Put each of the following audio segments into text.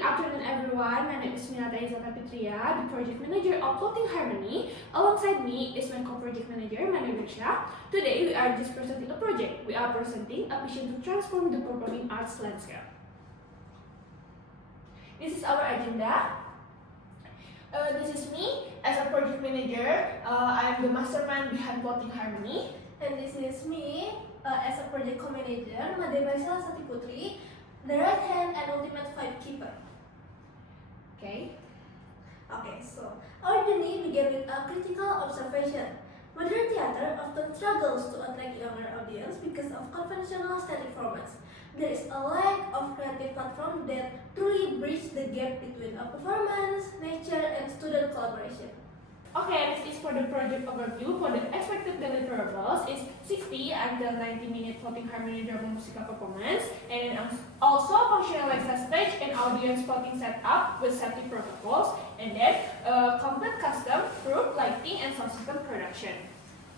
Good afternoon everyone, my name is Minata Izata Pitria, the project manager of Floating Harmony. Alongside me is my co-project manager, Manu Dirsha. Today we are just presenting a project. We are presenting a mission to transform the performing arts landscape. This is our agenda. This is me as a project manager. I am the mastermind behind Floating Harmony. And this is me as a project co-manager, Made Baisal Sati Putri, the right hand and ultimate fight keeper. Okay, So our journey began with a critical observation. Modern theater often struggles to attract younger audience because of conventional static formats. There is a lack of creative platform that truly bridges the gap between a performance, nature, and student collaboration. Okay, this is for the project overview. For the expected deliverables is 60 until 90-minute Floating Harmony drama musical performance, and then also functionalized stage and audience spotting setup with safety protocols, and then complete custom group lighting and sound system production.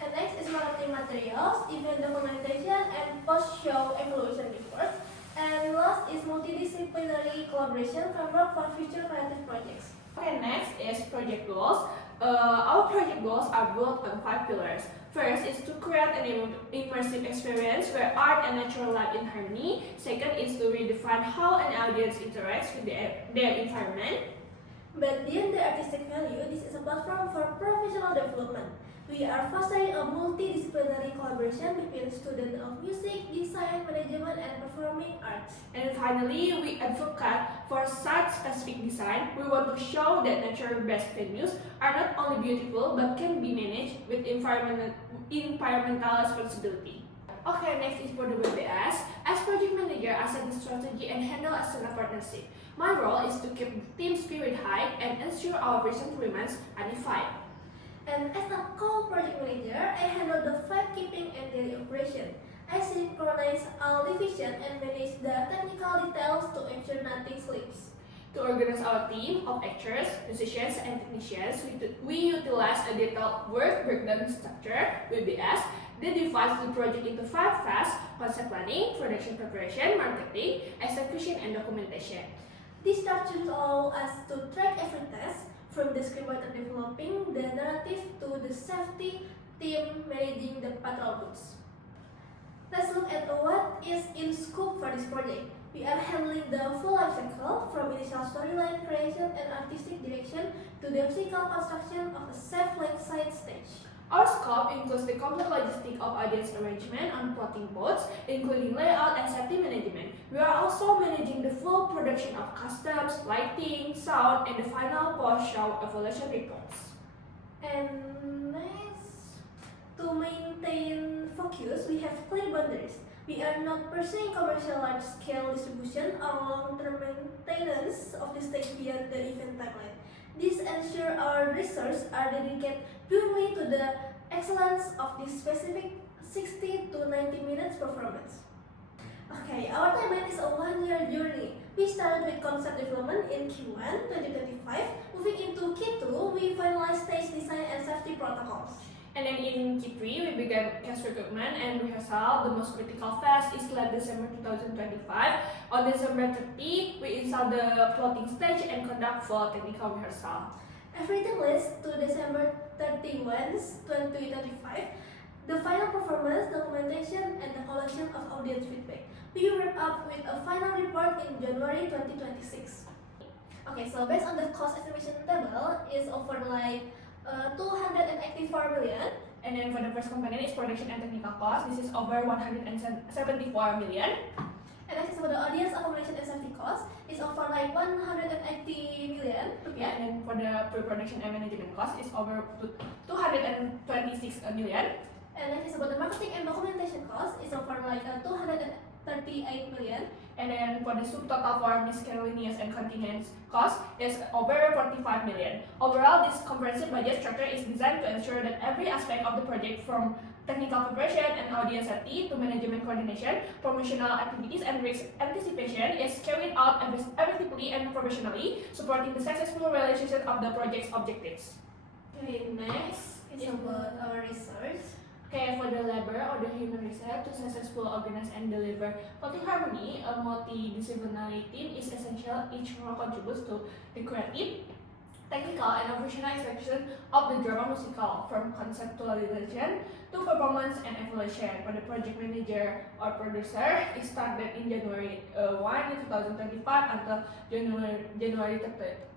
And next is marketing materials, event documentation, and post-show evaluation report. And last is multidisciplinary collaboration framework for future creative projects. Okay, next is project goals. Our project goals are built on 5 pillars. First is to create an immersive experience where art and nature live in harmony. Second is to redefine how an audience interacts with their environment. But beyond the artistic value, this is a platform for professional development. We are fostering a multidisciplinary collaboration between students of music, design, management, and performing arts. And finally, we advocate for site-specific design. We want to show that nature-based venues are not only beautiful but can be managed with environmental responsibility. Okay, next is for the WBS. As project manager, I set the strategy and handle external partnership. My role is to keep the team spirit high and ensure our vision remains unified. And as a co-project manager, I handle the file keeping and daily operation. I synchronize all division and manage the technical details to ensure nothing slips. To organize our team of actors, musicians, and technicians, we utilize a detailed work breakdown structure, WBS, that divides the project into 5 phases: concept planning, production preparation, marketing, execution, and documentation. These structures allow us to track every task, from the scriptwriter developing the narrative to the safety team managing the patrol booths. Let's look at what is in scope for this project. We are handling the full life cycle from initial storyline creation and artistic direction to the physical construction of a safe lakeside stage. Our scope includes the complex logistics of audience arrangement on plotting boats, including layout and safety management. We are also managing the full production of costumes, lighting, sound, and the final post-show evaluation reports. And next, to maintain focus, we have clear boundaries. We are not pursuing commercial large-scale distribution or long-term maintenance of the stage beyond the event timeline. This ensures our resources are dedicated purely to the excellence of this specific 60 to 90 minutes performance. Okay, our timeline is a 1-year journey. We started with concept development in Q1 2025. Moving into Q2, we finalized stage design and safety protocols. And then in Q3, we began cast recruitment and rehearsal. The most critical phase is late December 2025. On December 30, we install the floating stage and conduct full technical rehearsal. Everything leads to December 31, 2025, the final performance, documentation, and the collection of audience feedback. We wrap up with a final report in January 2026. Okay, so based on the cost estimation table, is over like 284 million. And then for the first component is production and technical cost. This is over 174 million. And next is for the audience accommodation and safety cost, is over like 180 million. Yeah, and then for the pre-production and management cost is over 226 million. And next is about the marketing and documentation cost, is over like 238 million. And then for the subtotal for miscellaneous and contingent cost is over 45 million. Overall, this comprehensive budget structure is designed to ensure that every aspect of the project, from technical preparation and audience safety to management coordination, promotional activities, and risk anticipation, is carried out effectively and professionally, supporting the successful realization of the project's objectives. Okay, next is about our research. Okay, for the labor or the human research to successfully organize and deliver Floating Harmony, a multidisciplinary team is essential. Each role contributes to the creative, technical, and operational execution of the drama musical, from conceptualization to performance and evaluation. For the project manager or producer, it started in January 1, 2025 until January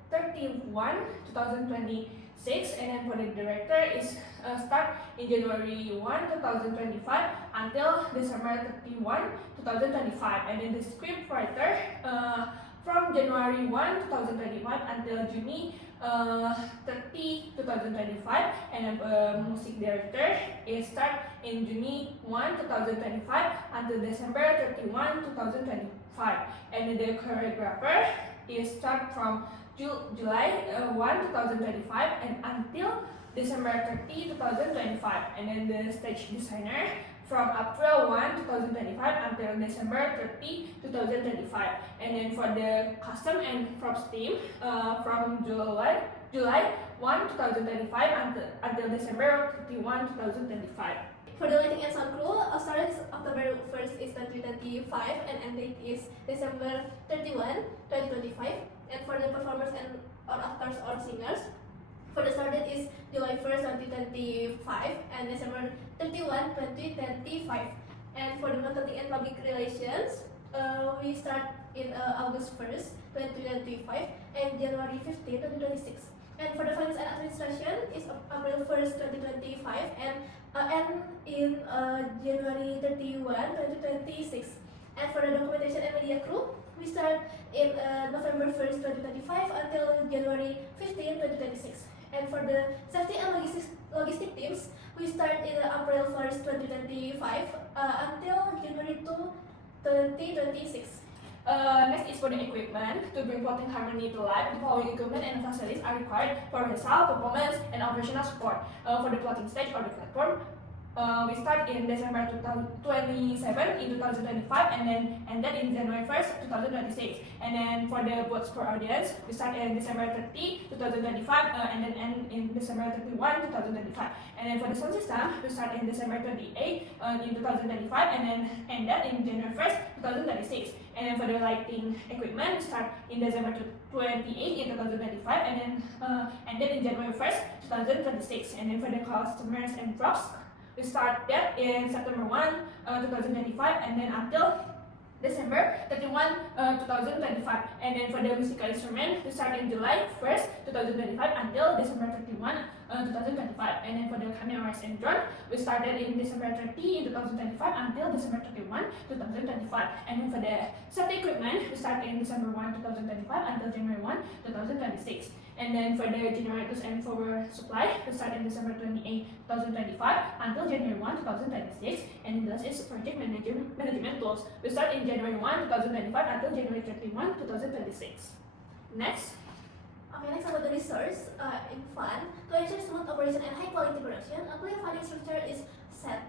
31, 2026, and then for the director is start in January 1, 2025 until December 31, 2025, and then the script writer from January 1, 2025 until June 30, 2025, and then music director is start in June 1, 2025 until December 31, 2025, and then the choreographer is start from July 1, 2025 and until December 30, 2025, and then the stage designer from April 1, 2025 until December 30, 2025, and then for the custom and props team from July 1, 2025 until December 31, 2025. For the lighting and sound crew, starting October 1st is 2025 and end date is December 31, 2025. And for the performers and or actors or singers, for the start date is July 1st, 2025 and December 31, 2025. And for the marketing and public relations, we start in August 1st, 2025 and January 15, 2026. And for the finance and administration is April 1st, 2025 and end in January 31, 2026. And for the documentation and media crew, we start in November 1st, 2025 until January 15, 2026. And for the safety and logistic teams, we start in April 1st, 2025 until January 2, 2026. Next is for the equipment. To bring Floating Harmony to life, the following equipment and facilities are required for rehearsal, performance, and operational support. For the floating stage or the platform, we start in December 27 in 2025 and then ended in January 1st, 2026. And then for the boats per audience, we start in December 30, 2025 and then end in December 31, 2025. And then for the sound system, we start in December 28 in 2025 and then ended in January 1st, 2026. And then for the lighting equipment, we start in December 28 in 2025 and then ended in January 1st, 2026. And then for the customers and props, we start that in September 1, 2025 and then until December 31, 2025. And then for the musical instrument, we start in July 1st, 2025 until December 31, 2025. And then for the cameras and drone, we started in December 30 in 2025 until December 31, 2025. And then for the safety equipment, we start in December 1, 2025 until January 1, 2026. And then for the generators and power supply, we start in December 28, 2025 until January 1, 2026. And then this is project management tools. We start in January 1, 2025 until January 31, 2026. Next. Okay, next about the resource in fund. To ensure smooth operation and high quality production, a clear funding structure is set.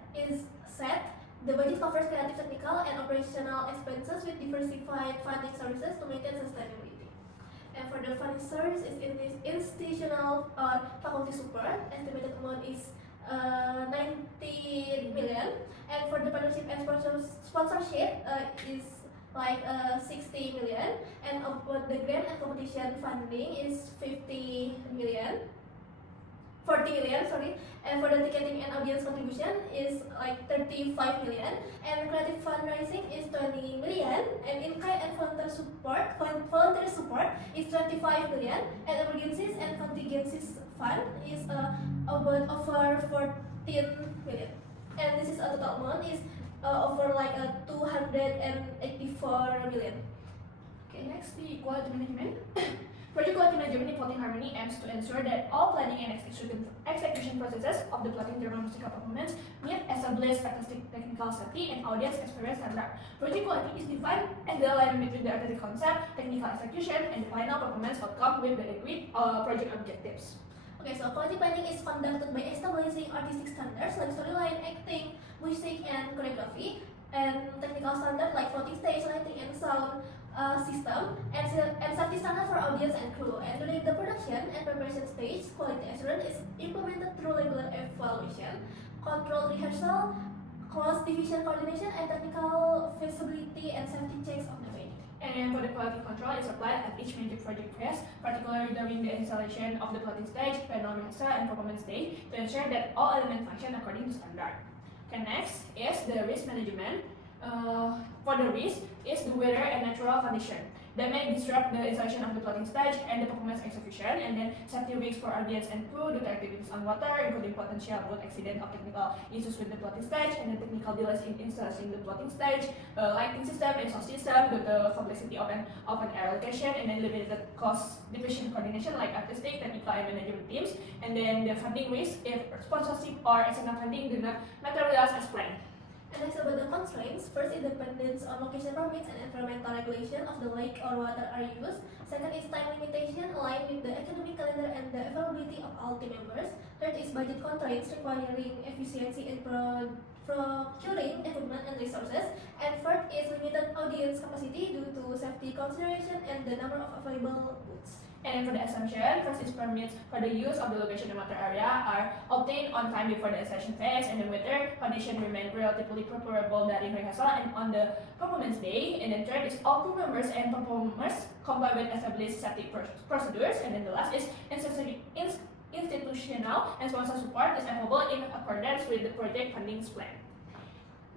The budget covers creative, technical, and operational expenses with diversified funding sources to maintain sustainability. And for the funding source is in this institutional faculty support. Estimated amount is 90 million. And for the partnership and sponsorship is like 60 million. And about the grant and competition funding is 40 million, sorry. And for the ticketing and audience contribution is like 35 million. And creative fundraising is 20 million. And in-kind and volunteer support is 25 million. And emergencies and contingencies fund is about over 14 million. And this is a total amount is over like 284 million. Okay, next the quality management. Project quality management in Floating Harmony aims to ensure that all planning and execution processes of the floating drama musical performance meet established artistic, technical safety, and audience experience standard. Project quality is defined as the alignment between the artistic concept, technical execution, and the final performance outcome with the agreed project objectives. Okay, so quality planning is conducted by establishing artistic standards like storyline, acting, music, and choreography, and technical standards like floating stage, lighting, and sound system, and safety standard for audience and crew. And during the production and preparation stage, quality assurance is implemented through regular evaluation, controlled rehearsal, cross division coordination, and technical feasibility and safety checks of the project. And for the quality control is applied at each major project phase, particularly during the installation of the plotting stage, panel rehearsal, and performance stage, to ensure that all elements function according to standard. Okay, next is the risk management. For the risk is the weather and natural condition that may disrupt the installation of the plotting stage and the performance execution, and then safety risks for audience and crew due to activities on water, including potential boat accident or technical issues with the plotting stage, and then technical delays in installing the plotting stage, lighting system, exhaust system due to complexity of an open air location, and then limited cost division coordination like artistic, technical, and management teams, and then the funding risk if sponsorship or external funding do not materialize as planned. And next about the constraints. First is dependence on location permits and environmental regulation of the lake or water are used. Second is time limitation aligned with the academic calendar and the availability of all team members. Third is budget constraints requiring efficiency in procuring equipment and resources. And fourth is limited audience capacity due to safety consideration and the number of available booths. And for the assumption, first is permits for the use of the location and water area are obtained on time before the installation phase, and the weather condition remain relatively preferable during rehearsal and on the performance day. And then third is all crew members and performers comply with established safety procedures. And then the last is institutional and sponsor support is available in accordance with the project funding plan.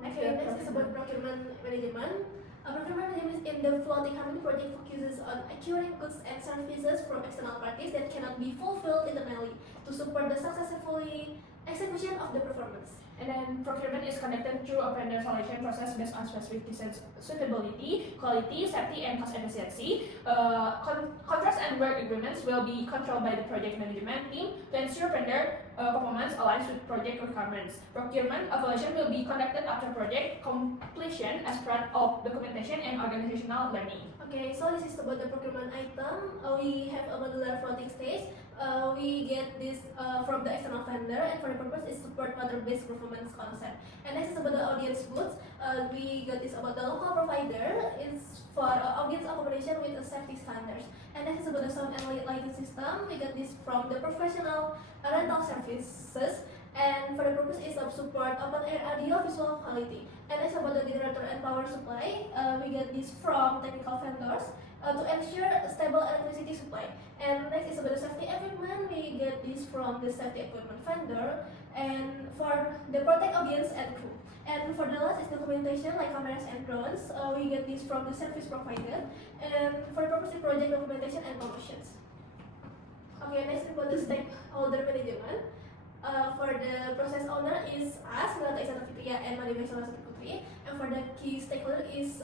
Okay, next is about procurement management. Procurement management in the Floating Harmony project focuses on acquiring goods and services from external parties that cannot be fulfilled internally to support the successful execution of the performance. And then procurement is conducted through a vendor selection process based on specific design suitability, quality, safety, and cost efficiency. Contracts and work agreements will be controlled by the project management team to ensure vendor performance aligns with project requirements. Procurement evaluation will be conducted after project completion as part of documentation and organizational learning. Okay, so this is about the procurement item. We have a modular floating stage. We get this from the external vendor, and for the purpose is support water-based performance concept. And next is about the audience booths. We got this about the local provider. It's for audience accommodation with the safety standards. And next is about the sound and lighting system. We got this from the professional rental services. And for the purpose is of support open air audio visual quality. And next about the generator and power supply. We get this from technical vendors to ensure stable electricity supply. And next is about the safety equipment. We get this from the safety equipment vendor. And for the protect audience and crew. And for the last is documentation like cameras and drones. We get this from the service provider. And for the purpose of project documentation and promotions. Okay, next is about the stakeholder management. For the process owner is us, Melata Isana Fitria and Madhya Salawati Putri. And for the key stakeholder is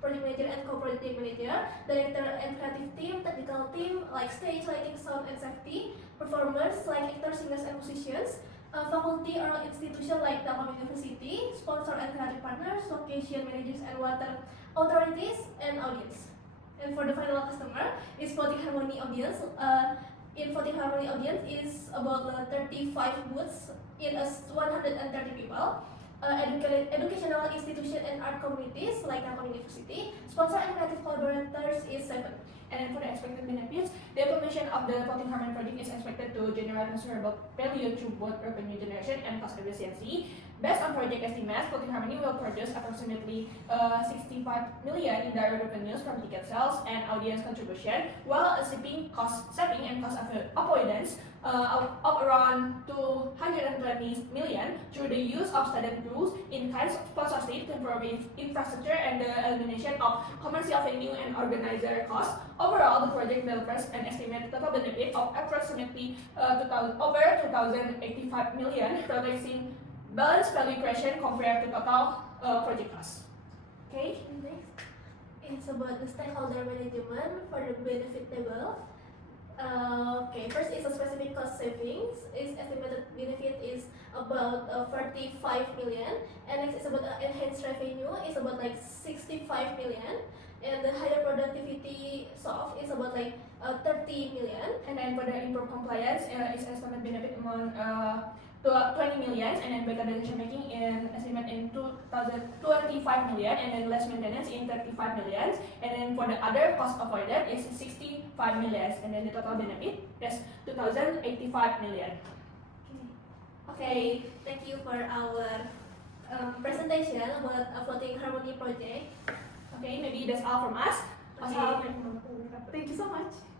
project manager and co-project manager, director and creative team, technical team like stage, lighting, sound, and safety, performers like actors, singers, and musicians, faculty or institution like Telkom University, sponsor and creative partners, location managers and water authorities, and audience. And for the final customer is Floating Harmony audience. In Floating Harmony audience is about 35 booths in 130 people. Educational institution and art communities like Telkom University. Sponsor and creative collaborators is 7. And for the expected benefits, the implementation of the Floating Harmony project is expected to generate measurable value through both revenue generation and cost efficiency. Based on project estimates, Floating Harmony will produce approximately 65 million in direct revenues from ticket sales and audience contribution, while achieving cost saving and cost avoidance of around 220 million through the use of student crews, in-kind sponsorship, temporary infrastructure, and the elimination of commercial venue and organizer costs. Overall, the project delivers an estimated total benefit of approximately over 2,085 million, reflecting balanced value creation compared to total project cost. Okay. Next, it's about the stakeholder management for the benefit table. Okay, first is a specific cost savings. Its estimated benefit is about 45 million, and next is about enhanced revenue is about like 65 million, and the higher productivity soft is about like 30 million. And then for the improved compliance, its estimated benefit among to 20 million, and then better decision making in estimate in 2025 million, and then less maintenance in 35 million, and then for the other cost avoided is 65 million, and then the total benefit is 2085 million. Okay. Okay. Thank you for our presentation about a floating harmony project. Okay, maybe that's all from us. Okay. Wassalamualaikum warahmatullahi wabarakatuh. Thank you so much.